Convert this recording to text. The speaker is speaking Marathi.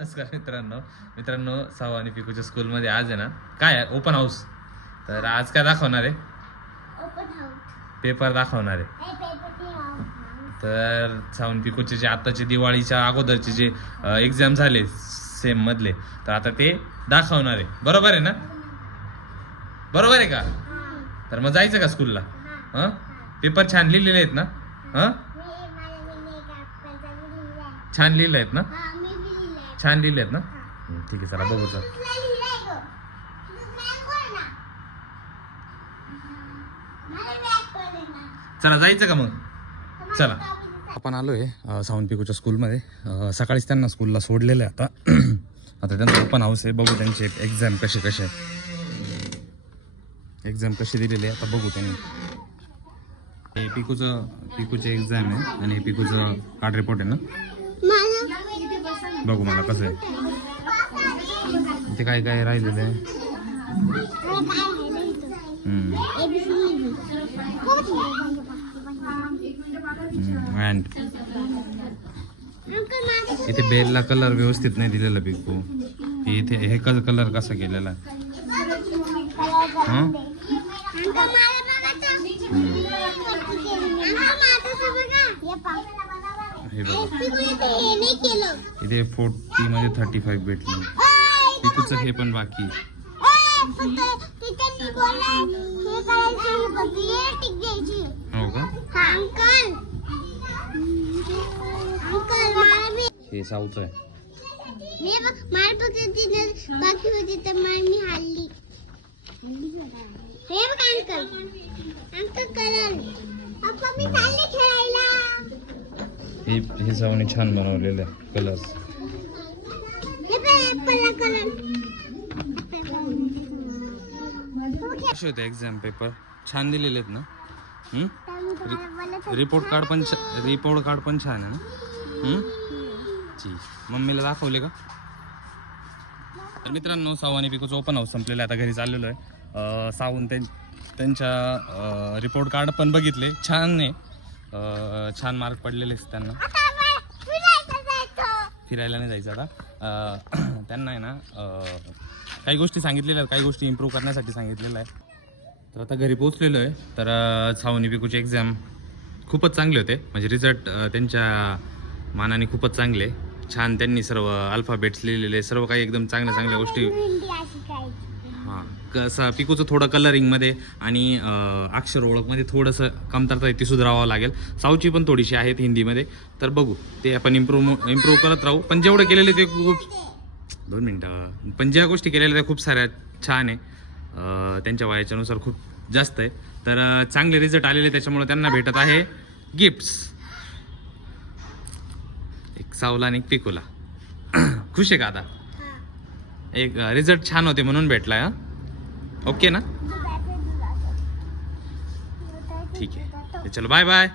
नमस्कार मित्रांनो. मित्रांनो साव आणि पिकूच्या स्कूलमध्ये आज आहे ना काय ओपन हाऊस तर आज काय दाखवणार आहे? पेपर दाखवणार आहे. तर सावन पिकूचे जे आताचे दिवाळीच्या अगोदरचे जे एक्झाम झाले सेम मधले. तर आता ते दाखवणार आहे. बरोबर आहे ना? बरोबर आहे का? तर मग जायचं का स्कूलला हां. पेपर छान लिहिलेले आहेत ना? हां? छान लिहिले आहेत ना? छान लिहिले आहेत ना ठीक आहे चला बघू ना. चला जायचं का मग? चला. आपण आलो आहे सावंत पिकूच्या स्कूलमध्ये. सकाळीच त्यांना स्कूलला सोडलेलं आहे आता. आता त्यांचं ओपन हाऊस आहे. बघू त्यांचे एक्झाम कसे कसे एक्झाम कशी दिलेली आहे आता बघू त्यांनी. हे पिकूचं पिकूचे एक्झाम आहे आणि हे पिकूचं कार्ड रिपोर्ट आहे ना. बघू मला कसं आहे. इथे काय काय राहिलेलं आहे? and इथे बेलला कलर व्यवस्थित नाही दिलेला पिकू. इथे हे कलर कसा केलेला? आहे हं? बघा. इथे फोर्टी मध्ये थर्टी फाईव्ह भेटले. पिकूचं हे पण बाकी. हो का? हे साऊचं आहे. बाकी होती तर मला मी हल्ली हे बघ अंकल अंकल कराल पप्पा मी चालले खेळायला. हे हे छान बनवलेलं आहे कलर्स कसे होते एक्झाम पेपर छान दिलेले आहेत ना? रिपोर्ट कार्ड पण रिपोर्ट कार्ड पण छान आहे ना? जी. मम्मीला दाखवले का? तर मित्रांनो सावू आणि पिकोचं ओपन हाऊस संपलेलं आहे. आता घरी चाललेलो आहे. सावून त्यां त्यांच्या रिपोर्ट कार्ड पण बघितले. छान आहे. छान मार्क पडलेले त्यांना. फिरायला नाही जायचं आता. त्यांना आहे ना काही गोष्टी सांगितलेल्या आहेत काही गोष्टी इम्प्रूव्ह करण्यासाठी सांगितलेलं आहे तर आता घरी पोहोचलेलो आहे. तर अं, सावनी पिकूचे एक्झाम खूपच चांगले होते. म्हणजे रिझल्ट त्यांच्या मानाने खूपच चांगले. छान त्यांनी सर्व अल्फाबेट्स लिहिलेले सर्व काही एकदम चांगल्या चांगल्या गोष्टी हां. कसं पिकूचं थोडं कलरिंगमध्ये आणि अक्षर ओळखमध्ये थोडंसं कमतरता आहे ती सुधारावं लागेल. साऊची पण थोडीशी आहेत हिंदीमध्ये. तर बघू ते आपण इम्प्रूव्ह इम्प्रूव्ह करत राहू. पण जेवढं केलेलं ते खूप दोन मिनटं पण ज्या गोष्टी केलेल्या त्या खूप साऱ्या छान आहे. त्यांच्या वयाच्यानुसार खूप जास्त आहे. तर चांगले रिझल्ट आलेले त्याच्यामुळे त्यांना भेटत आहे गिफ्ट्स एक सावला आणि एक पिकूला. खुश आहे का आता? एक रिझल्ट छान होते म्हणून भेटलाय हा. ओके ना? ठीक आहे. चलो बाय बाय.